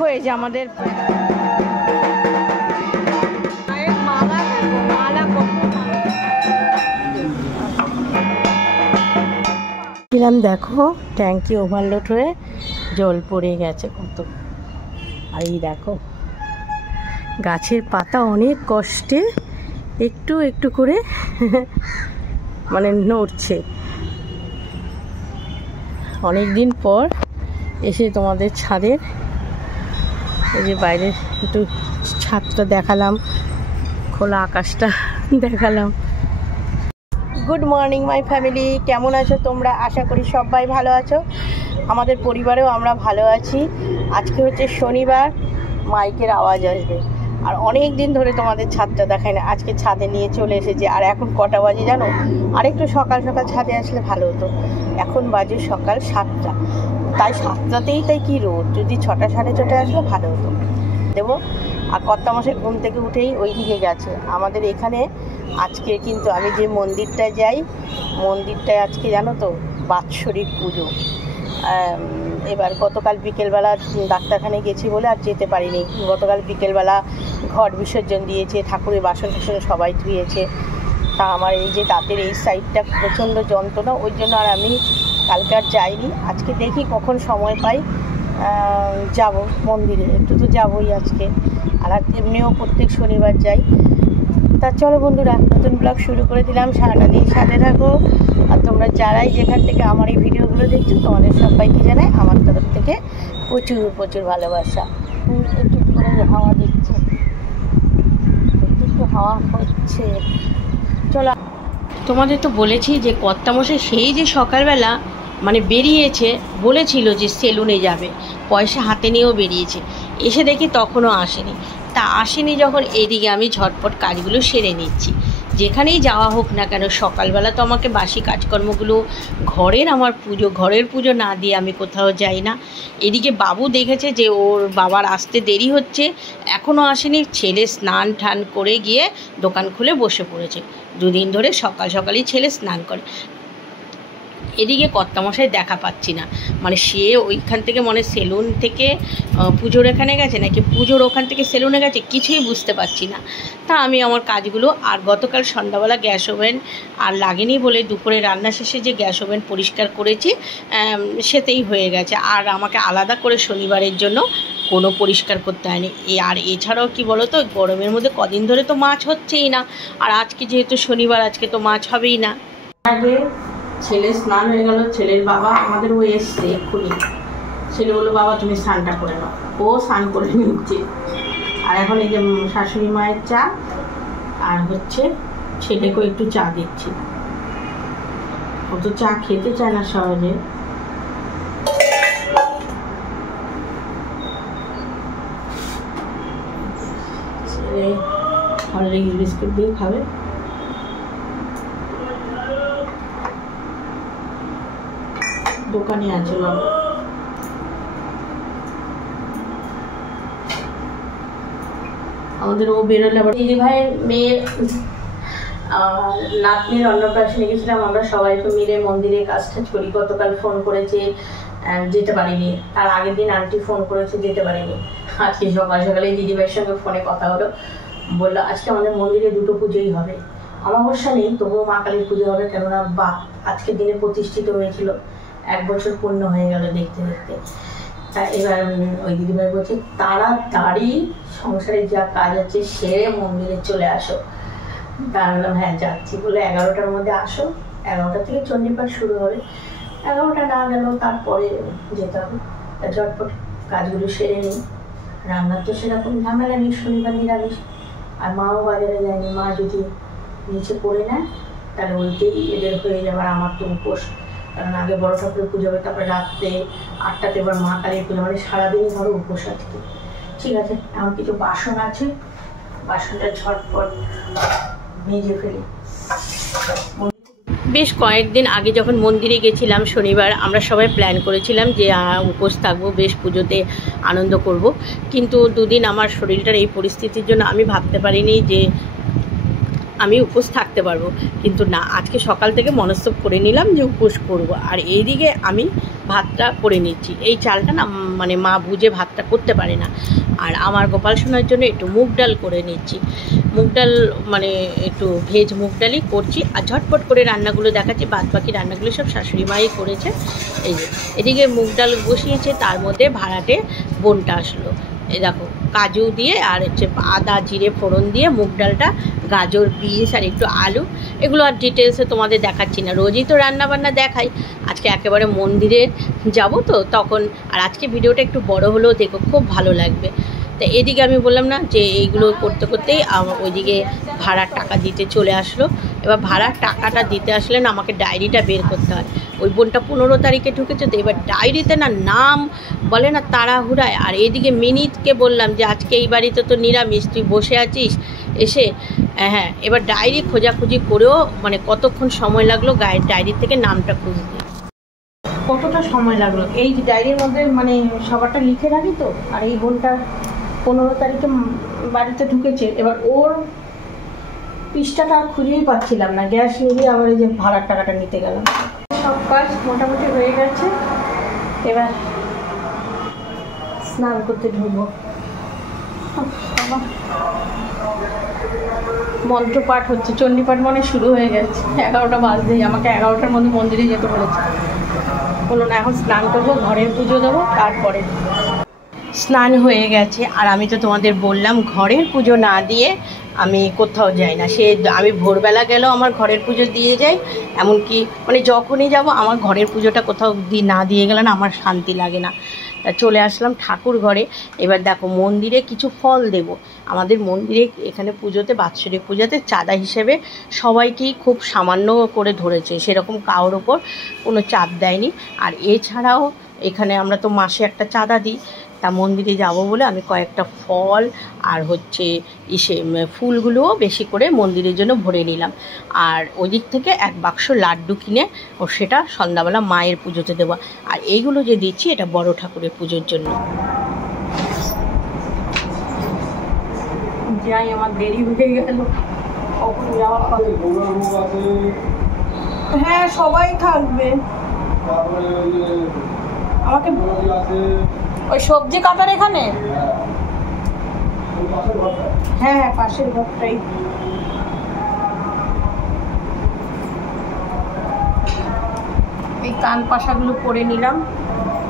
দেখো এই যে আমাদের দেখো ট্যাঙ্কি ওভারলোড হয়ে জল পড়ে গেছে কত। আর এই দেখো গাছের পাতা অনেক কষ্টে একটু একটু করে মানে নড়ছে। অনেক দিন পর এসে তোমাদের ছাদের এই যে বাইরের একটু ছাদটা দেখালাম, খোলা আকাশটা দেখালাম। গুড মর্নিং মাই ফ্যামিলি, কেমন আছো তোমরা? আশা করি সবাই ভালো আছো। আমাদের পরিবারেও আমরা ভালো আছি। আজকে হচ্ছে শনিবার, মাইকের আওয়াজ আসবে। আর অনেক দিন ধরে তোমাদের ছাদটা দেখাই না, আজকে ছাদে নিয়ে চলে এসেছি। আর এখন কটা বাজে জানো? আর একটু সকাল সকাল ছাদে আসলে ভালো হতো। এখন বাজে সকাল 7টা, তাই 7টাতেই তাই কি রোদ, যদি 6টা সাড়ে 6টায় আসলে ভালো হতো দেবো। আর কর্তামশাই ঘুম থেকে উঠেই ওই দিকে গেছে। আমাদের এখানে আজকে কিন্তু আমি যে মন্দিরটায় যাই, মন্দিরটায় আজকে জানো তো বাৎসরিক পুজো। এবার গতকাল বিকেলবেলা ডাক্তারখানায় গেছি বলে আর যেতে পারিনি। গতকাল বিকেলবেলা ঘট বিসর্জন দিয়েছে, ঠাকুরের বাসন টাসন সবাই ধুয়েছে। তা আমার এই যে দাঁতের এই সাইডটা প্রচণ্ড যন্ত্রণা, ওই জন্য আর আমি কালকে আর যাইনি। আজকে দেখি কখন সময় পাই যাব মন্দিরে, একটু তো যাবই আজকে। আর এমনিও প্রত্যেক শনিবার যাই। তা চলো বন্ধুরা, নতুন ব্লগ শুরু করে দিলাম। সারাটা দিন সাথে থাকো। আর তোমরা যারাই যেখান থেকে আমার এই ভিডিওগুলো দেখছো, তোমাদের সবাইকে জানাই আমার তরফ থেকে প্রচুর প্রচুর ভালোবাসা। একটু করে হাওয়া দিচ্ছে, একটু হাওয়া হচ্ছে। চলো, তোমাদের তো বলেছি যে কর্তামশাই সেই যে সকালবেলা মানে বেরিয়েছে, বলেছিল যে সেলুনে যাবে, পয়সা হাতে নিয়েও বেরিয়েছে। এসে দেখি তখনও আসেনি। তা আসেনি যখন, এদিকে আমি ঝটপট কাজগুলো সেরে নিচ্ছি। যেখানেই যাওয়া হোক না কেন, সকালবেলা তো আমাকে বাসি কাজকর্মগুলো, ঘরের পুজো না দিয়ে আমি কোথাও যাই না। এদিকে বাবু দেখেছে যে ওর বাবার আসতে দেরি হচ্ছে, এখনও আসেনি। ছেলে স্নান টান করে গিয়ে দোকান খুলে বসে পড়েছে। 2 দিন ধরে সকাল সকালই ছেলে স্নান করে। এদিকে কর্তামশাই দেখা পাচ্ছি না, মানে সে ওইখান থেকে মনে সেলুন থেকে পুজোর এখানে গেছে নাকি পুজোর ওখান থেকে সেলুনে গেছে, কিছুই বুঝতে পারছি না। তা আমি আমার কাজগুলো, আর গতকাল সন্ধ্যাবেলা গ্যাস ওভেন আর লাগেনি বলে দুপুরে রান্না শেষে যে গ্যাস ওভেন পরিষ্কার করেছি সেতেই হয়ে গেছে। আর আমাকে আলাদা করে শনিবারের জন্য কোনো পরিষ্কার করতে হয়নি। আর এছাড়াও কি বলো তো, গরমের মধ্যে কদিন ধরে তো মাছ হচ্ছেই না। আর আজকে যেহেতু শনিবার, আজকে তো মাছ হবেই না। আগে ছেলে স্নান হয়ে গেল, ছেলের বাবা আমাদের ও এসছে এক্ষুনি। ছেলে বললো বাবা তুমি স্নানটা করে নাও, ও স্নান করে নিচ্ছে। আর এখন এই যে শাশুড়ি মায়ের চা, আর হচ্ছে ছেলেকেও একটু চা দিচ্ছি। ও তো চা খেতে চায় না সহজে। ছেলে হরলিক্স বিস্কুট দিয়ে খাবে। দোকানে আছে বাবা। আমাদের ও বেরোলে আবার দিদি ভাইয়ের মেয়ের নাতনির অন্নপ্রাশনে গেছিলাম আমরা সবাই তো মিলে মন্দিরে কাজ টাজ করি। গতকাল ফোন করেছে, যেতে পারিনি। তার আগের দিন আন্টি ফোন করেছে, যেতে পারিনি। আজকে সকাল সকালে দিদি ভাইয়ের সঙ্গে ফোনে কথা হলো, বললো আজকে আমাদের মন্দিরে 2টো পুজোই হবে। অমাবস্যা নেই, তবুও মা কালীর পুজো হবে, কেননা আজকের দিনে প্রতিষ্ঠিত হয়েছিল। 1 বছর পূর্ণ হয়ে গেল দেখতে দেখতে। তা এবার ওই দিদিভাই বলছে তাড়াতাড়ি সংসারে যা কাজ আছে সেরে মন্দিরে চলে আসো। তা বললাম হ্যাঁ যাচ্ছি। বলে 11টার মধ্যে আসো, 11টা থেকে চণ্ডীপাঠ শুরু হবে। 11টা না গেলেও তারপরে যেতে হবে। তা ঝটপট কাজগুলো সেরে নিই। রান্নার তো সেরকম ঝামেলা নেই, শনিবার নিরামিষ। আর মাও বাজারে যায়নি, মা যদি নিচে পড়ে নেয় তাহলে ওইতেই এদের হয়ে যাবে। আর আমার তো উপোস, কারণ আগে বড় ঠাকুরের পুজো হবে, তারপরে রাত্রে 8টাতে এবার মা কালীর পুজো, মানে সারাদিনই ধরো উপোস আজকে। ঠিক আছে, এমন কিছু বাসন আছে, বাসনটা ঝটপট মেজে ফেলি। বেশ কয়েকদিন আগে যখন মন্দিরে গেছিলাম শনিবার, আমরা সবাই প্ল্যান করেছিলাম যে উপোস থাকবো, বেশ পুজোতে আনন্দ করব। কিন্তু 2 দিন আমার শরীরটার এই পরিস্থিতির জন্য আমি ভাবতে পারিনি যে আমি উপোস থাকতে পারবো। কিন্তু না, আজকে সকাল থেকে মনস্থ করে নিলাম যে উপোস করব। আর এইদিকে আমি ভাতটা করে নিচ্ছি। এই চালটা না মানে মা বুঝে ভাতটা করতে পারে না। আর আমার গোপাল সোনার জন্য একটু মুগ ডাল করে নিচ্ছি। মুগ ডাল মানে একটু ভেজ মুগ ডালই করছি। আর ঝটপট করে রান্নাগুলো দেখাচ্ছি, বাদ বাকি রান্নাগুলো সব শাশুড়ি মাই করেছে। এই যে এদিকে মুগ ডাল বসিয়েছে, তার মধ্যে ভাড়াটে বোনটা আসলো। এই দেখো কাজু দিয়ে আর হচ্ছে আদা জিরে ফোড়ন দিয়ে মুগ ডালটা, গাজর বিনস আর একটু আলু, এগুলো আর ডিটেলসে তোমাদের দেখাচ্ছি না, রোজই তো রান্নাবান্না দেখাই। আজকে একেবারে মন্দিরে যাব তো তখন, আর আজকে ভিডিওটা একটু বড় হলেও দেখো খুব ভালো লাগবে। তা এদিকে আমি বললাম না যে এইগুলো করতে করতেই ওইদিকে ভাড়ার টাকা দিতে চলে আসলো। এবার ভাড়ার টাকাটা দিতে আসলে না আমাকে ডায়েরিটা বের করতে হয়। ওই বোনটা 15 তারিখে ঢুকেছে, তো এবার ডায়েরিতে না নাম বলে না তাড়াহুড়ায়। আর এদিকে মিনিটকে বললাম যে আজকে এই বাড়িতে তো নিরামিষ, তুই বসে আছিস এসে। হ্যাঁ, এবার ডায়েরি খোঁজাখুঁজি করেও মানে কতক্ষণ সময় লাগলো ডায়েরির থেকে নামটা খুঁজতে, কতটা সময় লাগলো। এই যে ডায়েরির মধ্যে মানে সবারটা লিখে রাখি তো। আর এই বোনটা 15 তারিখে বাড়িতে ঢুকেছে, এবার ওর পৃষ্ঠাটা খুঁজেই পাচ্ছিলাম না। গ্যাস নিয়ে আবার এই যে ভাড়ার টাকাটা নিতে গেলাম। সব কাজ মোটামুটি হয়ে গেছে, এবার স্নান করতে ঢুকবো। মন্ত্রপাঠ হচ্ছে, চণ্ডীপাঠ মনে শুরু হয়ে গেছে। 11টা বাজতেই আমাকে 11টার মধ্যে মন্দিরে যেতে বলেছে। বলো না এখন স্নান করবো, ঘরের পুজো দেবো, তারপরে স্নান হয়ে গেছে। আর আমি তো তোমাদের বললাম ঘরের পুজো না দিয়ে আমি কোথাও যাই না। সে আমি ভোরবেলা গেলেও আমার ঘরের পুজো দিয়ে যাই, এমনকি মানে যখনই যাব আমার ঘরের পুজোটা কোথাও না দিয়ে গেলে না আমার শান্তি লাগে না। তা চলে আসলাম ঠাকুর ঘরে। এবার দেখো মন্দিরে কিছু ফল দেব। আমাদের মন্দিরে এখানে পুজোতে বাৎসরিক পূজাতে চাঁদা হিসেবে সবাইকেই খুব সামান্য করে ধরেছে, সেরকম কারোর ওপর কোনো চাপ দেয়নি। আর এছাড়াও এখানে আমরা তো মাসে একটা চাঁদা দিই। তা মন্দিরে যাব বলে আমি কয়েকটা ফল আর হচ্ছে ফুলগুলোও বেশি করে মন্দিরের জন্য ভরে নিলাম। আর ওই দিক থেকে এক বাক্স লাড্ডু কিনে ও সেটা সন্ধ্যাবেলা মায়ের পুজোতে দেবো। আর এইগুলো যে দিচ্ছি এটা বড় ঠাকুরের পুজোর জন্য। যাই, আমার দেরি হয়ে গেল, কখন যাওয়ার কথা। হ্যাঁ সবাই থাকবে। আমাকে ওই সবজি কাটার এখানে, হ্যাঁ পাশের ঘরটাই। এই কান পাশাগুলো পরে নিলাম।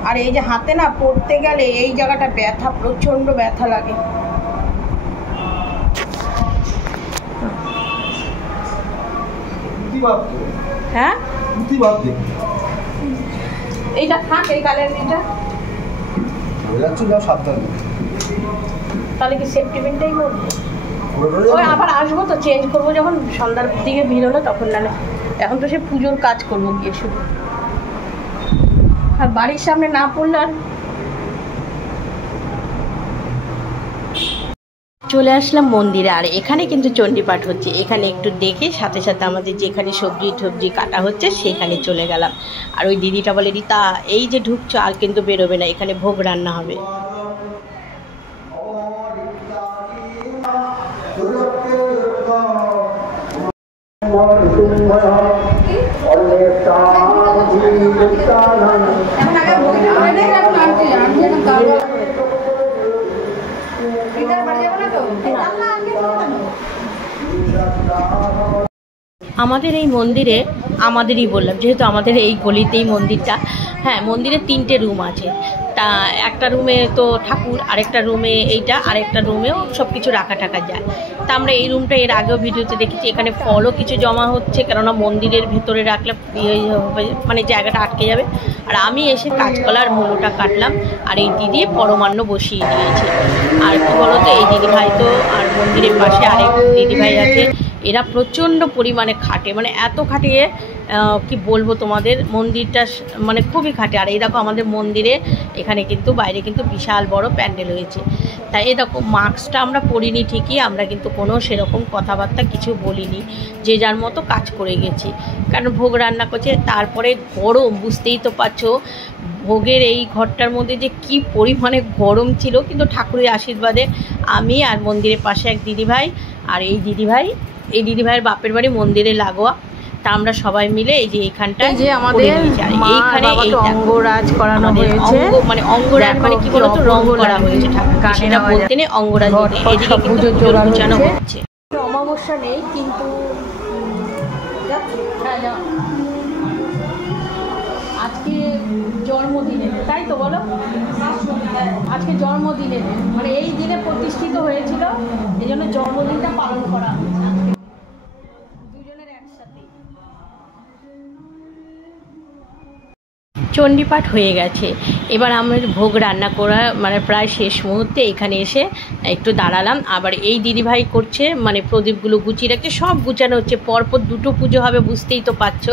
আর এই যে হাতে না পড়তে গেলে এই জায়গাটা ব্যথা, প্রচন্ড ব্যথা লাগে। হ্যাঁ এইটা থাক, এই কালের এটা তাহলে কি সেফটি পিনটাই করবো। ওই আবার আসবো তো, চেঞ্জ করবো যখন সন্ধ্যার দিকে ভিড় হলো তখন। নাহলে এখন তো সে পুজোর কাজ করবো গিয়ে শুধু। আর বাড়ির সামনে না পড়লে আর। চলে আসলাম মন্দিরে। আর এখানে কিন্তু চণ্ডীপাঠ হচ্ছে। এখানে একটু দেখে সাথে সাথে আমাদের যেখানে সবজি টবজি কাটা হচ্ছে সেখানে চলে গেলাম। আর ওই দিদিটা বলে রিতা এই যে ঢুকছো আর কিন্তু বেরোবে না, এখানে ভোগ রান্না হবে। আমাদের এই মন্দিরে, আমাদেরই বললাম যেহেতু আমাদের এই গলিতেই মন্দিরটা। হ্যাঁ, মন্দিরে 3টে রুম আছে। তা একটা রুমে তো ঠাকুর, আরেকটা রুমে এইটা, আরেকটা রুমেও সব কিছু রাখা টাকা যায়। তা আমরা এই রুমটা এর আগেও ভিডিওতে দেখেছি। এখানে ফলও কিছু জমা হচ্ছে, কেননা মন্দিরের ভেতরে রাখলে মানে জায়গাটা আটকে যাবে। আর আমি এসে কাঁচকলার মূলোটা কাটলাম। আর এই দিদি পরমান্ন বসিয়ে দিয়েছে। আর কি বলতো, এই দিদিভাই তো আর মন্দিরের পাশে আরেক দিদিভাই আছে, এরা প্রচণ্ড পরিমাণে খাটে, মানে এত খাটিয়ে কি বলবো তোমাদের, মন্দিরটা মানে খুবই খাটে। আর এই দেখো আমাদের মন্দিরে এখানে কিন্তু বাইরে কিন্তু বিশাল বড় প্যান্ডেল হয়েছে। তাই এই দেখো মাস্কটা আমরা পরিনি ঠিকই, আমরা কিন্তু কোনো সেরকম কথাবার্তা কিছু বলিনি, যে যার মতো কাজ করে গেছি। কারণ ভোগ রান্না করছে, তারপরে গরম বুঝতেই তো পারছো। ভোগের এই ঘরটার মধ্যে যে কি পরিমাণে গরম ছিল, কিন্তু ঠাকুরের আশীর্বাদে আমি আর মন্দিরের পাশে এক দিদিভাই, আর এই দিদিভাইয়ের বাপের বাড়ি মন্দিরে লাগোয়া। তা আমরা সবাই মিলে এই যে এইখানটায় যে আমাদের এইখানে অঙ্গরাজ করানো হয়েছে, মানে অঙ্গরাজ মানে কি বলতো, রং করা হয়েছে ঠাকুর, সেটা বলতে নেই অঙ্গরাজ বলতে। এদিকে কিন্তু পুজোর গুছানো হচ্ছে। অমাবস্যা নেই কিন্তু আজকে জন্মদিনে, তাই তো বলো, আজকে জন্মদিনে মানে এই দিনে প্রতিষ্ঠিত হয়েছিল, এই জন্য জন্মদিনটা পালন করা হচ্ছে দুজনের একসাথে। চণ্ডীপাঠ হয়ে গেছে, এবার আমাদের ভোগ রান্না করা মানে প্রায় শেষ মুহূর্তে এখানে এসে একটু দাঁড়ালাম। আবার এই দিদিভাই করছে মানে প্রদীপগুলো গুছিয়ে রাখছে, সব গুছানো হচ্ছে, পরপর দুটো পুজো হবে বুঝতেই তো পারছো।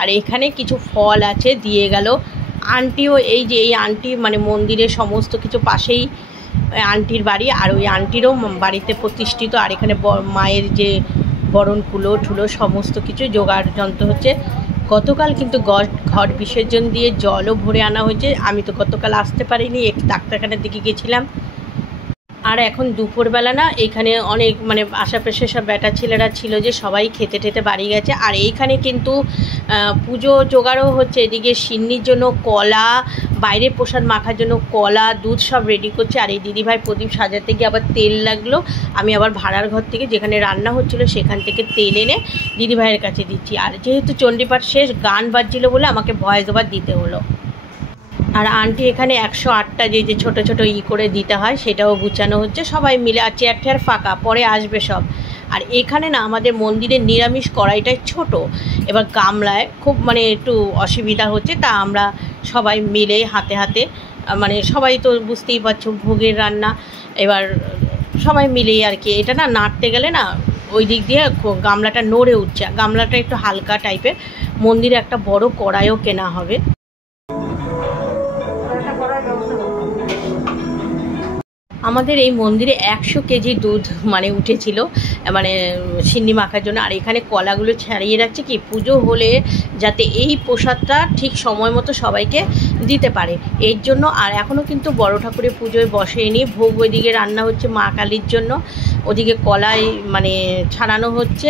আর এখানে কিছু ফল আছে দিয়ে গেল আন্টিও, এই যে এই আন্টি মানে মন্দিরের সমস্ত কিছু পাশেই আন্টির বাড়ি, আর ওই আন্টিরও বাড়িতে প্রতিষ্ঠিত। আর এখানে মায়ের যে বরণ কুলো ঠুলো সমস্ত কিছু জোগাড় যন্ত্র হচ্ছে। গতকাল কিন্তু ঘট বিসর্জন দিয়ে জলও ভরে আনা হয়েছে। আমি তো গতকাল আসতে পারিনি, একটু ডাক্তারখানার দিকে গেছিলাম। আর এখন দুপুরবেলা না এখানে অনেক মানে আশেপাশে সব বেটা ছেলেরা ছিল যে সবাই খেতে টেতে বাড়ি গেছে। আর এইখানে কিন্তু পুজো জোগাড়ও হচ্ছে, এদিকে সিন্নির জন্য কলা, বাইরে প্রসাদ মাখার জন্য কলা, দুধ সব রেডি করছে। আর এই দিদিভাই প্রদীপ সাজাতে গিয়ে আবার তেল লাগলো, আমি আবার ভাড়ার ঘর থেকে যেখানে রান্না হচ্ছিলো সেখান থেকে তেল এনে দিদিভাইয়ের কাছে দিচ্ছি। আর যেহেতু চণ্ডীপাঠ শেষ, গান বাজছিল বলে আমাকে ভয়েস ওভার দিতে হলো। আর আন্টি এখানে 108টা যে ছোটো ছোটো করে দিতে হয় সেটাও গুছানো হচ্ছে সবাই মিলে। আর চেয়ার টেয়ার ফাঁকা, পরে আসবে সব। আর এখানে না আমাদের মন্দিরের নিরামিষ কড়াইটাই ছোট, এবার গামলায় খুব মানে একটু অসুবিধা হচ্ছে, তা আমরা সবাই মিলে হাতে হাতে মানে সবাই তো বুঝতেই পারছো ভোগের রান্না, এবার সবাই মিলেই আর কি। এটা না নাড়তে গেলে না ওই দিক দিয়ে গামলাটা নড়ে উঠছে, গামলাটা একটু হালকা টাইপের। মন্দিরে একটা বড় কড়াইও কেনা হবে। আমাদের এই মন্দিরে 100 কেজি দুধ মানে উঠেছিল মানে সিন্নি মাখার জন্য। আর এখানে কলাগুলো ছাড়িয়ে রাখছে কি পুজো হলে যাতে এই প্রসাদটা ঠিক সময় মতো সবাইকে দিতে পারে এর জন্য। আর এখনও কিন্তু বড় ঠাকুরের পুজোয় বসেনি, ভোগ ওইদিকে রান্না হচ্ছে মা কালীর জন্য, ওদিকে কলাই মানে ছাড়ানো হচ্ছে।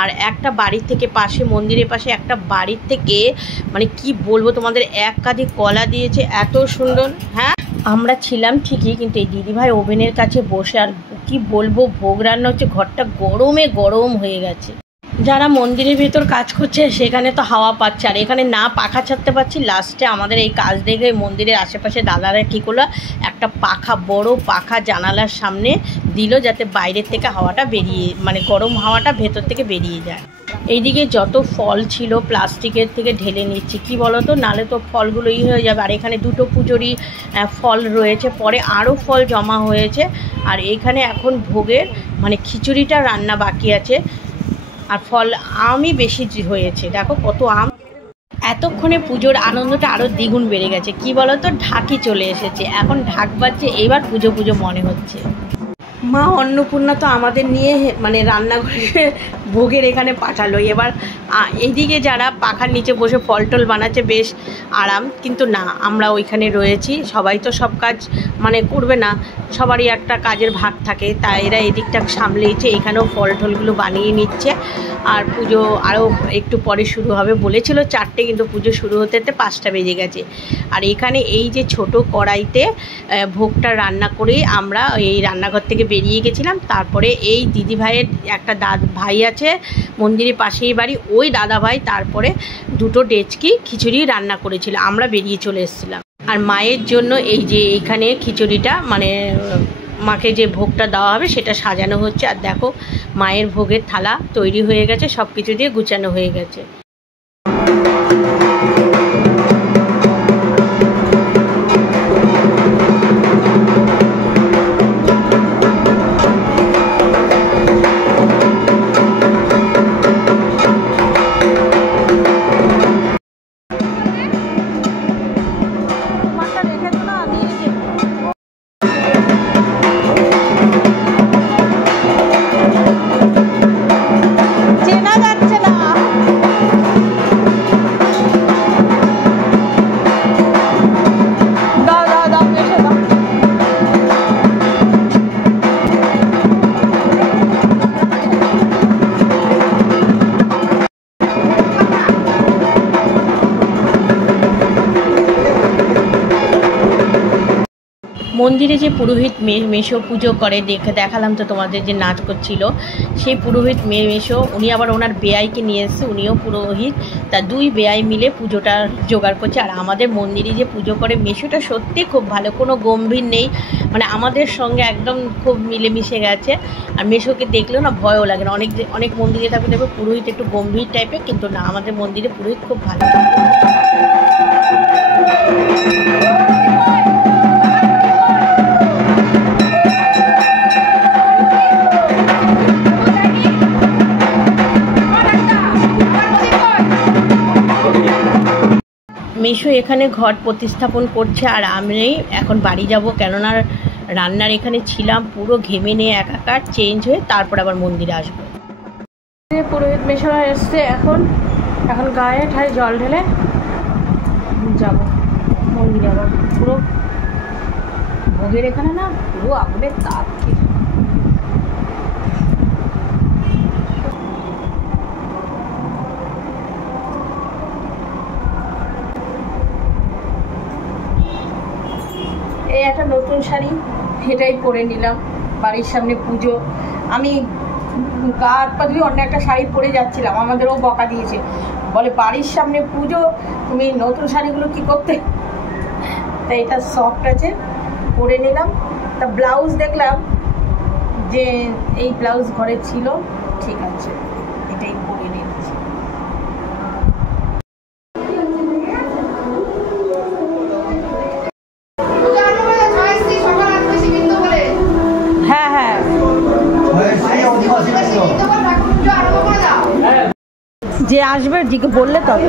আর একটা বাড়ির থেকে পাশে মন্দিরের পাশে একটা বাড়ির থেকে মানে কি বলবো তোমাদের, 1 কাঁধি কলা দিয়েছে, এত সুন্দর। হ্যাঁ আমরা ছিলাম ঠিকই, কিন্তু এই দিদিভাই ওভেনের কাছে বসে আর কি বলবো ভোগ রান্না হচ্ছে, ঘরটা গরমে গরম হয়ে গেছে। যারা মন্দিরের ভেতর কাজ করছে সেখানে তো হাওয়া পাচ্ছে, আর এখানে না পাখা ছাড়তে পারছি। লাস্টে আমাদের এই কাজ দেখে মন্দিরের আশেপাশে দাদারা কী করলো, একটা পাখা বড় পাখা জানালার সামনে দিল যাতে বাইরের থেকে হাওয়াটা বেরিয়ে মানে গরম হাওয়াটা ভেতর থেকে বেরিয়ে যায়। এইদিকে যত ফল ছিল প্লাস্টিকের থেকে ঢেলে নিচ্ছি, কি বলো তো, নালে তো ফলগুলো হয়ে যাবে। আর এখানে দুটো পুজোরই ফল রয়েছে, পরে আরও ফল জমা হয়েছে। আর এইখানে এখন ভোগের মানে খিচুড়িটা রান্না বাকি আছে। আর ফল আমই বেশি হয়েছে, দেখো কত আম। এতক্ষণে পুজোর আনন্দটা আরও দ্বিগুণ বেড়ে গেছে। কি বলো তো, ঢাকি চলে এসেছে, এখন ঢাক বাজছে, এবার পুজো পুজো মনে হচ্ছে। মা অন্নপূর্ণা তো আমাদের নিয়ে মানে রান্নাঘরে ভোগের এখানে পাঠালো। এবার এইদিকে যারা পাখার নিচে বসে ফল টল বানাচ্ছে বেশ আরাম, কিন্তু না আমরা ওইখানে রয়েছি, সবাই তো সব কাজ মানে করবে না, সবারই একটা কাজের ভাগ থাকে, তাই এরা এদিকটা সামলেইছে, এখানেও ফল টলগুলো বানিয়ে নিচ্ছে। আর পুজো আরও একটু পরে শুরু হবে বলেছিল 4টে, কিন্তু পুজো শুরু হতে 5টা বেজে গেছে। আর এখানে এই যে ছোট কড়াইতে ভোগটা রান্না করে আমরা এই রান্নাঘর থেকে বেরিয়ে গেছিলাম। তারপরে এই দিদি ভাইয়ের একটা ভাই আছে মন্দিরের পাশেই বাড়ি, ওই দাদা ভাই তারপরে 2টো ডেচকি খিচুড়ি রান্না করেছিল, আমরা বেরিয়ে চলে এসেছিলাম। আর মায়ের জন্য এই যে এখানে খিচুড়িটা মানে মাকে যে ভোগটা দেওয়া হবে সেটা সাজানো হচ্ছে। আর দেখো মায়ের ভোগের থালা তৈরি হয়ে গেছে, সব কিছু দিয়ে গুছানো হয়ে গেছে। মন্দিরে যে পুরোহিত মেশো পুজো করে দেখালাম তো তোমাদের, যে নাচ করছিল, সেই পুরোহিত মেশো উনি আবার ওনার বেয়াইকে নিয়ে এসছে, উনিও পুরোহিত, তা দুই বেয়াই মিলে পুজোটা জোগাড় করছে। আর আমাদের মন্দিরে যে পুজো করে মেশোটা সত্যি খুব ভালো, কোনো গম্ভীর নেই, মানে আমাদের সঙ্গে একদম খুব মিলেমিশে গেছে। আর মেশোকে দেখলেও না ভয়ও লাগে না। অনেক মন্দিরে থাকবে দেখবে পুরোহিত একটু গম্ভীর টাইপের, কিন্তু না, আমাদের মন্দিরে পুরোহিত খুব ভালো। মেশো এখানে ঘট প্রতিস্থাপন করছে, আর আমি এখন বাড়ি যাব, কেননা রান্নার এখানে ছিলাম, পুরো ঘেমে নিয়ে একাকার, চেঞ্জ হয়ে তারপর আবার মন্দিরে আসবো। পুরোহিত মেশোরা এসছে, এখন গায়ে ঠায় জল ঢেলে যাব মন্দিরে। আবার পুরো ভোগের এখানে না পুরো আগুনের তাপ। এই একটা নতুন শাড়ি, এটাই পরে নিলাম, বাড়ির সামনে পুজো। আমি গা হাত পা ধুয়ে অন্য একটা শাড়ি পরে যাচ্ছিলাম, আমাদেরও বকা দিয়েছে, বলে বাড়ির সামনে পুজো তুমি নতুন শাড়িগুলো কি করতে। তাই এটা সফট আছে, পরে নিলাম। তা ব্লাউজ দেখলাম যে এই ব্লাউজ ঘরে ছিল, ঠিক আছে এটাই পরে নিয়েছি। হ্যাঁ হ্যাঁ, যে আসবে জিকে বললে তবে।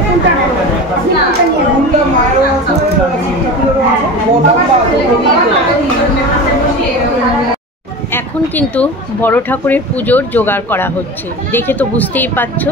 এখন কিন্তু বড় ঠাকুরের পুজোর জোগাড় করা হচ্ছে, দেখে তো বুঝতেই পারছো।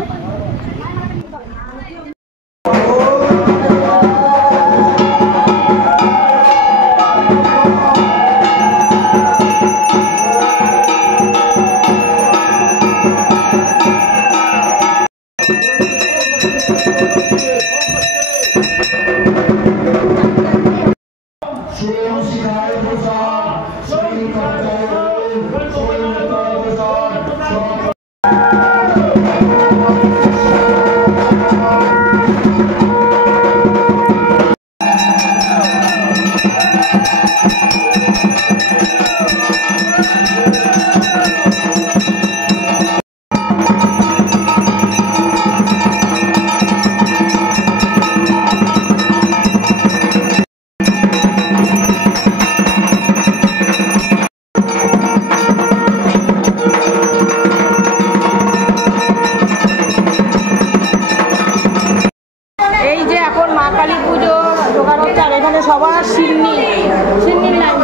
সবার সিন্নির লাইন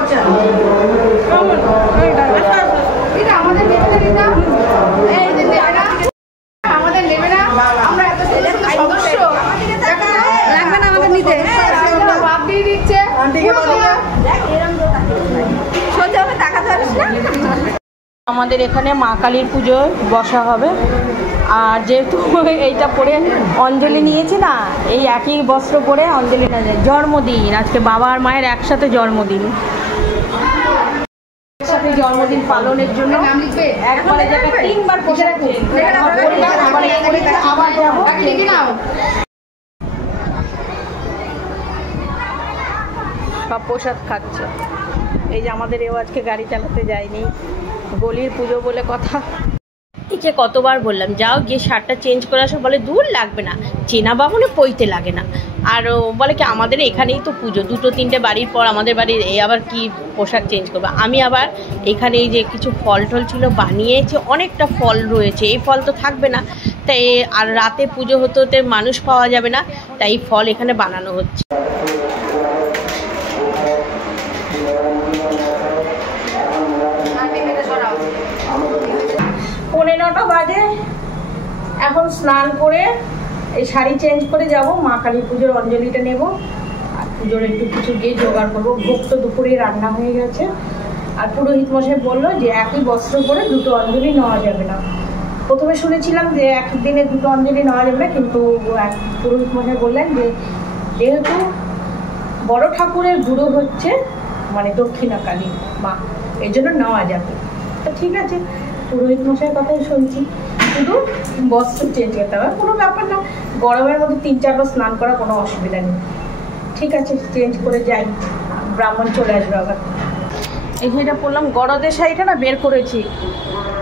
আমাদের নেবে না, আমরা এত সদস্য লাগবে না আমাদের নিতে, বাদ দিয়ে দিচ্ছে। আমাদের এখানে মা কালীর পুজো বসা হবে, আর যেহেতু এইটা পরে অঞ্জলি নিয়েছি না, এই একই বস্ত্র পরে অঞ্জলি না যায়। জন্মদিন আজকে, বাবা আর মায়ের একসাথে জন্মদিন, একসাথে জন্মদিন পালনের জন্য একবারে জায়গায় 3 বার পোশাক আবার যাবো। সব প্রসাদ খাচ্ছে। এই যে আমাদের এও আজকে গাড়ি চালাতে যায়নি, গলির পুজো বলে কথা। এই যে কতবার বললাম যাও গিয়ে শার্টটা চেঞ্জ করে আসো, বলে দূর লাগবে না, চেনা বামনে পইতে লাগে না। আর বলে কি আমাদের এখানেই তো পুজো, 2-3টে বাড়ির পর আমাদের বাড়ির, এই আবার কি পোশাক চেঞ্জ করবো। আমি আবার এখানে এই যে কিছু ফল টল ছিল বানিয়েছে, অনেকটা ফল রয়েছে, এই ফল তো থাকবে না, তাই আর রাতে পুজো হতে হতে মানুষ পাওয়া যাবে না, তাই ফল এখানে বানানো হচ্ছে। 9:15 বাজে, এখন স্নান করে এই শাড়ি চেঞ্জ করে যাব, মা কালী পুজোর অঞ্জলিটা নেব, আর পুজোর একটু কিছু গিয়ে জোগাড় করবো। ভোগ তো দুপুরে রান্না হয়ে গেছে, আর পুরোহিত মশাই বললো যে একই বস্ত্র পরে 2টো অঞ্জলি নেওয়া যাবে না। প্রথমে শুনেছিলাম যে একদিনে 2টো অঞ্জলি নেওয়া যাবে না, কিন্তু পুরোহিত মশাই বললেন যে যেহেতু বড় ঠাকুরের গুরু হচ্ছে মানে দক্ষিণাকালী মা, এই জন্য নেওয়া যাবে। তো ঠিক আছে, পুরোহিত মশাইয়ের কথাই শুনছি, শুধু বস্ত্র চেঞ্জ করতে হবে, কোনো ব্যাপার না, গরমের মধ্যে 3-4 বার স্নান করা কোনো অসুবিধা নেই। ঠিক আছে, চেঞ্জ করে যাই, ব্রাহ্মণ চলে আসবে আবার। এই শাড়িটা পরলাম, গরদের শাড়িটা না বের করেছি,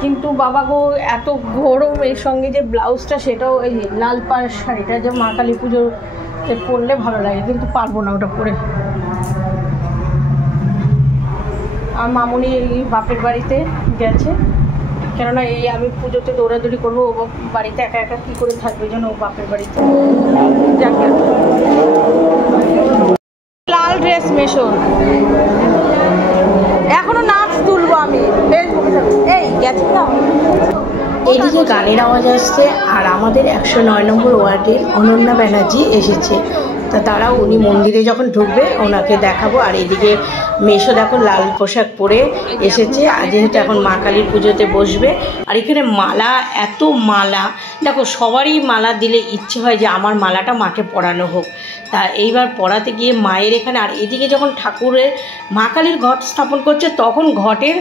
কিন্তু বাবা গো এত গরম, এর সঙ্গে যে ব্লাউজটা সেটাও এই লাল পাড়ের শাড়িটা যে মা কালী পুজোতে পরলে ভালো লাগে, কিন্তু পারবো না ওটা পরে। আর মামুনি বাপের বাড়িতে গেছে, কেননা এই আমি পুজোতে দৌড়াদৌড়ি করবো, ও বাড়িতে একা একা কী করে থাকবে, যেন ও বাপের বাড়িতে। যাকে লাল ড্রেস মেশোর, এখনো নাচ তুলবো আমি ফেসবুকে, এই গেছি না। এদিকে গানের আওয়াজ আসছে, আর আমাদের 109 নম্বর ওয়ার্ডের অনন্যা ব্যানার্জি এসেছে। তা তারাও উনি মন্দিরে যখন ঢুকবে ওনাকে দেখাবো। আর এদিকে মেশো দেখো লাল পোশাক পরে এসেছে, আর যেহেতু এখন মা কালীর পুজোতে বসবে। আর এখানে মালা, এত মালা দেখো, সবারই মালা দিলে ইচ্ছে হয় যে আমার মালাটা মাকে পরানো হোক। তা এইবার পড়াতে গিয়ে মায়ের এখানে, আর এদিকে যখন ঠাকুরের মা কালীর ঘট স্থাপন করছে তখন ঘটের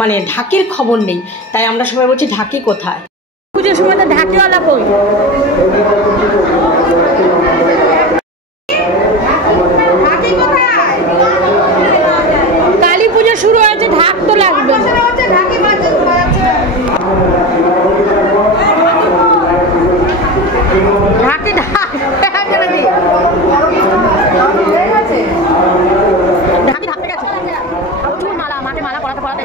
মানে ঢাকির খবর নেই। তাই আমরা সবাই বলছি ঢাকি কোথায়, পুজোর সময় তো ঢাকিওয়ালা কই, কালী পুজো শুরু হয়েছে, ঢাক তো লাগবে। ঢাকি ঢাক মালা, মাকে মালা পড়াতে পড়াতে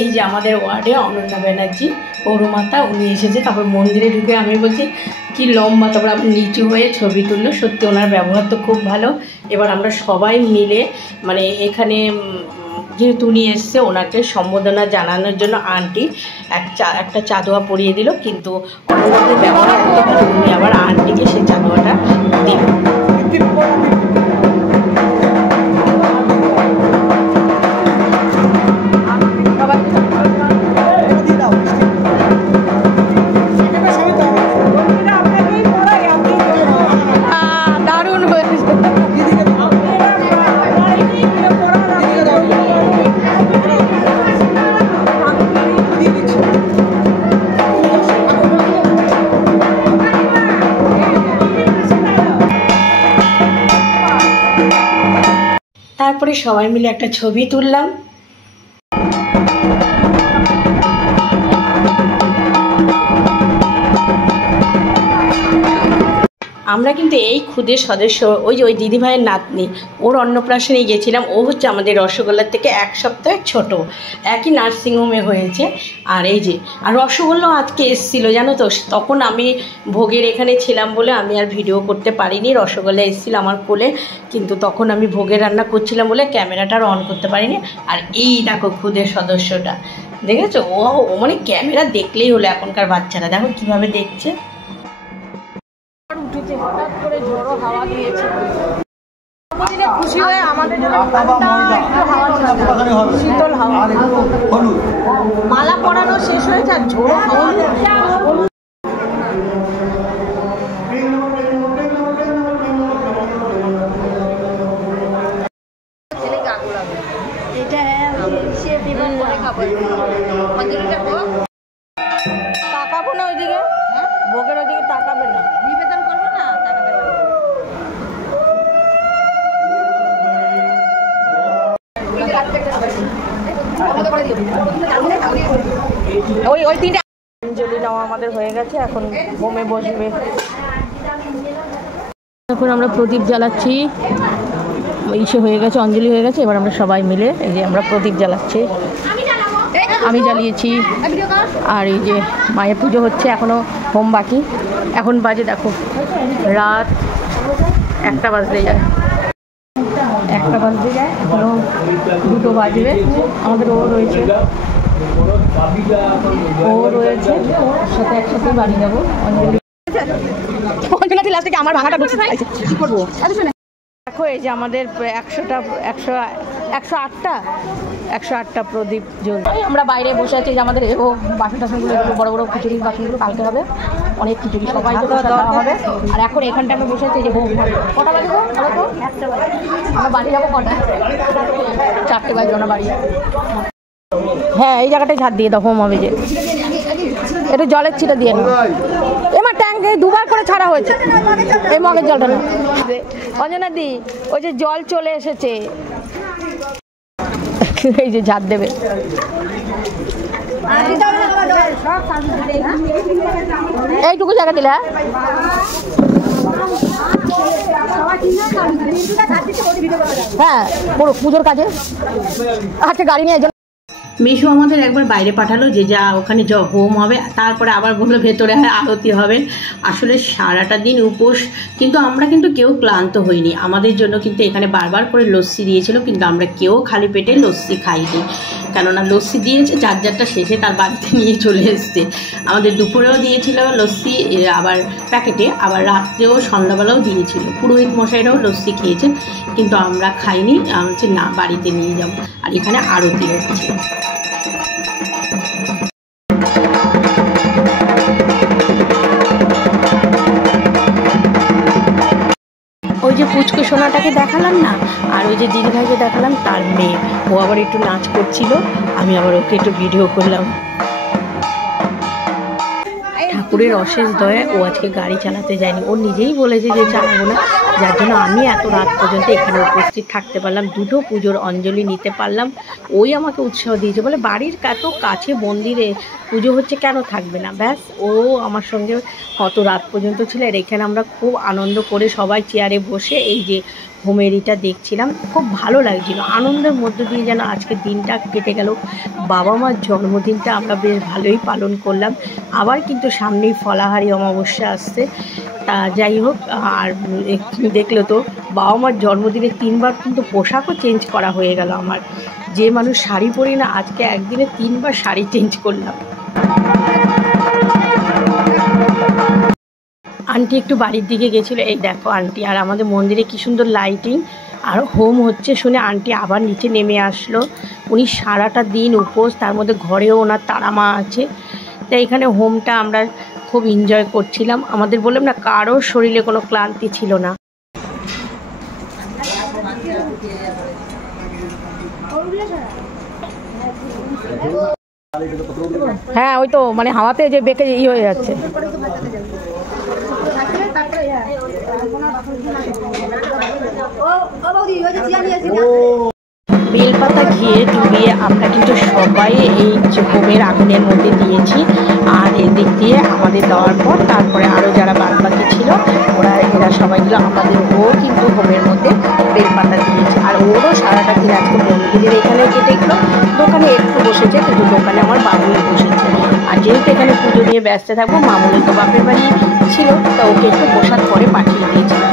এই যে আমাদের ওয়ার্ডে অনন্যা ব্যানার্জি পৌরমাতা, উনি এসেছে। তারপর মন্দিরে ঢুকে আমি বলছি কি লম্বা, তারপর আবার নিচু হয়ে ছবি তুললো। সত্যি ওনার ব্যবহার তো খুব ভালো। এবার আমরা সবাই মিলে মানে এখানে যেহেতু উনি এসছে, ওনাকে সম্বোধনা জানানোর জন্য আন্টি একটা চাদোয়া পরিয়ে দিল, কিন্তু অনন্যাদের ব্যবহার এত ভালো, উনি আবার আন্টিকে সেই চাদোয়াটা দিল। তারপরে সবাই মিলে একটা ছবি তুললাম। আমরা কিন্তু এই খুদের সদস্য, ওই দিদিভাইয়ের নাতনি, ওর অন্নপ্রাশনে গেছিলাম। ও হচ্ছে আমাদের রসগোল্লার থেকে 1 সপ্তাহ ছোট, একই নার্সিংহোমে হয়েছে। আর এই যে, আর রসগোল্লাও আজকে এসেছিলো জানো তো, তখন আমি ভোগের এখানে ছিলাম বলে আমি আর ভিডিও করতে পারিনি। রসগোল্লা এসেছিলো আমার কোলে, কিন্তু তখন আমি ভোগের রান্না করছিলাম বলে ক্যামেরাটা আর অন করতে পারিনি। আর এই দেখো খুদের সদস্যটা, দেখেছো? ও মানে ক্যামেরা দেখলেই হলো, এখনকার বাচ্চারা দেখো কীভাবে দেখছে। উঠেছে, হঠাৎ করে ঝড়ো হাওয়া দিয়েছে, খুশি হয়ে আমাদের জন্য শীতল হাওয়া, মালা পরানো শেষ হয়েছে আর ঝড়ো হাওয়া। তাকাবো না ওইদিকে, ভোগের ওইদিকে তাকাবে না, নিবেদন করবে না, তাকাবে না। ওই তিনটা অঞ্জলি নেওয়া আমাদের হয়ে গেছে, এখন হোমে বসবে। এখন আমরা প্রদীপ জ্বালাচ্ছি, ইসে হয়ে গেছে, অঞ্জলি হয়ে গেছে। এবার আমরা সবাই মিলে এই যে আমরা প্রদীপ জ্বালাচ্ছি, আমি জ্বালিয়েছি। আর এই যে মায়ের পুজো হচ্ছে, এখনও হোম বাকি। এখন বাজে দেখো রাত 1টা বাজতে যায়, 1টা বাজতে যায়, এখনও 2টো বাজবে। আমাদের ও রয়েছে, সাথে একসাথে বাড়ি যাবো। অঞ্জলি লাস্টে আমার ভাঙাটা ঢুকছে, কি করবো? দেখো এই যে আমাদের 108টা প্রদীপ জ্বলছে। আমরা বাইরে বসে আছি, যে আমাদের ও বাসন টাসনগুলো, বড় বড় খিচুড়ির বাসনগুলো কালকে হবে, অনেক খিচুড়ি সবাই দেওয়া হবে। আর এখন এখানটা আমরা বসে আছি যে হোম। কটা বাজে গো? আমরা বাড়ি যাবো কটা? 4টে বাজে আমরা বাড়ি যাবো। হ্যাঁ, এই জায়গাটায় ঝাড় দিয়ে দাও, হোম হবে যে। একটু জলের ছিটা দিয়ে নাও। এবার ট্যাঙ্কে 2বার করে ছাড়া হয়েছে, এই মগের জলটা না। অঞ্জনা দি, ওই যে জল চলে এসেছে, এই যে ঝাড় দেবে। এইটুকু জায়গা দিলে, হ্যাঁ পুরো পুজোর কাজে। আচ্ছা, গাড়ি নিয়ে মেশো আমাদের একবার বাইরে পাঠালো, যে যা ওখানে হোম হবে, তারপরে আবার বললো ভেতরে আরতি হবে। আসলে সারাটা দিন উপোস, কিন্তু আমরা কিন্তু কেউ ক্লান্ত হইনি। আমাদের জন্য কিন্তু এখানে বারবার করে লস্যি দিয়েছিল, কিন্তু আমরা কেউ খালি পেটে লস্যি খাইনি, কেননা লস্যি দিয়েছে যার যারটা শেষে তার বাড়িতে নিয়ে চলে এসছে। আমাদের দুপুরেও দিয়েছিল লস্যি, আবার প্যাকেটে, আবার রাত্রেও সন্ধ্যাবেলাও দিয়েছিল। পুরোহিত মশাইরাও লস্যি খেয়েছে, কিন্তু আমরা খাইনি। হচ্ছে না, বাড়িতে নিয়ে যাবো। আর এখানে আরতি হচ্ছে। ওই যে পুচকু সোনাটাকে দেখালাম না, আর ওই যে দিদিভাইকে দেখালাম, তার মেয়ে, ও আবার একটু নাচ করছিল, আমি আবার ওকে একটু ভিডিও করলাম। ঠাকুরের অশেষ দয়া, ও আজকে গাড়ি চালাতে যায়নি, ও নিজেই বলেছে যে চালাবো না, যার জন্য আমি এত রাত পর্যন্ত এখানে উপস্থিত থাকতে পারলাম, 2টো পুজোর অঞ্জলি নিতে পারলাম। ওই আমাকে উৎসাহ দিয়েছে, বলে বাড়ির এত কাছে মন্দিরে পুজো হচ্ছে, কেন থাকবে না। ব্যাস, ও আমার সঙ্গে কত রাত পর্যন্ত ছিল। আর এখানে আমরা খুব আনন্দ করে সবাই চেয়ারে বসে এই যে হোমেরিটা দেখছিলাম, খুব ভালো লাগছিল। আনন্দের মধ্য দিয়ে যেন আজকে দিনটা কেটে গেল। বাবা মার জন্মদিনটা আমরা বেশ ভালোই পালন করলাম। আবার কিন্তু সামনেই ফলাহারি অমাবস্যা আসছে, তা যাই হোক। আর দেখলো তো, বাবা মার জন্মদিনে 3বার কিন্তু পোশাকও চেঞ্জ করা হয়ে গেল আমার। যে মানুষ শাড়ি পরি না, আজকে একদিনে 3বার শাড়ি চেঞ্জ করলাম। আন্টি একটু বাড়ির দিকে গেছিলো, এই দেখো আন্টি। আর আমাদের মন্দিরে কি সুন্দর লাইটিং, আর হোম হচ্ছে শুনে আন্টি আবার নিচে নেমে আসলো। উনি সারাটা দিন উপোস, তার মধ্যে ঘরেও ওনার তারামা আছে। তাই এখানে হোমটা আমরা খুব এনজয় করছিলাম। আমাদের বললাম না, কারোর শরীরে কোনো ক্লান্তি ছিল না। হ্যাঁ, ওই তো মানে হাওয়াতে যে বেঁকে হয়ে যাচ্ছে। বেলপাতা ঘিয়ে ডুবিয়ে আমরা কিন্তু সবাই এই হোমের আগুনের মধ্যে দিয়েছি। আর এদিক দিয়ে আমাদের দেওয়ার পর তারপরে আরও যারা বাদবাকি ছিল এরা সবাইগুলো আমাদেরও কিন্তু হোমের মধ্যে বেলপাতা দিয়েছে। আর ওরও সারাটা দিন আজকে মন্দিরের এখানে কেটে গেলো। দোকানে একটু বসেছে, কিন্তু দোকানে আমার বাবুই বসেছে। আর যেহেতু এখানে পুজো নিয়ে ব্যস্ত থাকবো, মামুনি তো বাপের বাড়ি ছিল, তা ওকে একটু বসার পরে পাঠিয়ে দিয়েছিলাম।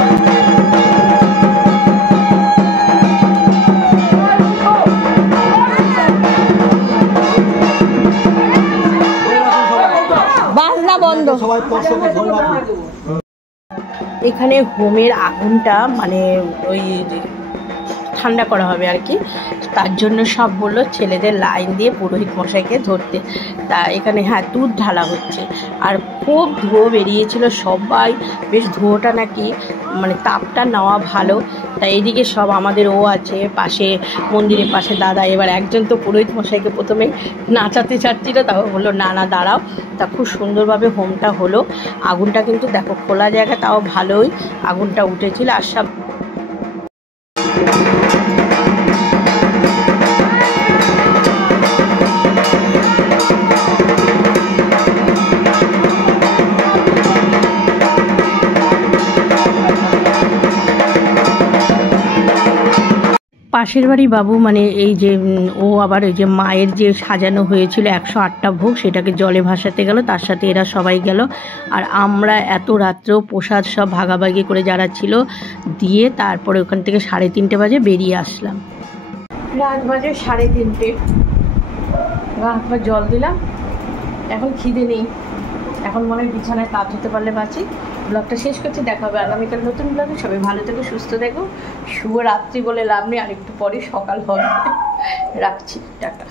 এখানে হোমের আগুনটা মানে ওই ঠান্ডা করা হবে আর কি, তার জন্য সব বললো ছেলেদের লাইন দিয়ে পুরোহিত মশাইকে ধরতে। তা এখানে হ্যাঁ দুধ ঢালা হচ্ছে, আর খুব ধোঁয়া বেরিয়েছিল। সবাই বেশ ধোঁয়াটা নাকি মানে তাপটা নেওয়া ভালো। তাই এইদিকে সব আমাদের ও আছে পাশে, মন্দিরের পাশে দাদা। এবার একজন তো পুরোহিত মশাইকে প্রথমে নাচাতে চাচ্ছিল, তারপর বললো না না দাঁড়াও। তা খুব সুন্দরভাবে হোমটা হলো। আগুনটা কিন্তু দেখো খোলা জায়গা, তাও ভালোই আগুনটা উঠেছিল। আর সব পাশের বাড়ি বাবু মানে এই যে ও আবার ওই যে মায়ের যে সাজানো হয়েছিল 108টা ভোগ সেটাকে জলে ভাসাতে গেল, তার সাথে এরা সবাই গেল। আর আমরা এত রাত্রেও প্রসাদ সব ভাগাভাগি করে যারা ছিল দিয়ে তারপরে ওখান থেকে 3:30 বাজে বেরিয়ে আসলাম। রাত বাজে 3:30, গা হাত পা জল দিলাম, এখন খিদে নেই, এখন মনে হয় বিছানায় কাজ হতে পারলে বাঁচি। ব্লগটা শেষ করছি, দেখা হবে আগামীকাল নতুন ব্লগে। সবাই ভালো থেকো, সুস্থ থেকো। শুভরাত্রি বলে লাভ নেই, আরেকটু পরে সকাল হবে। রাখছি, টাটা।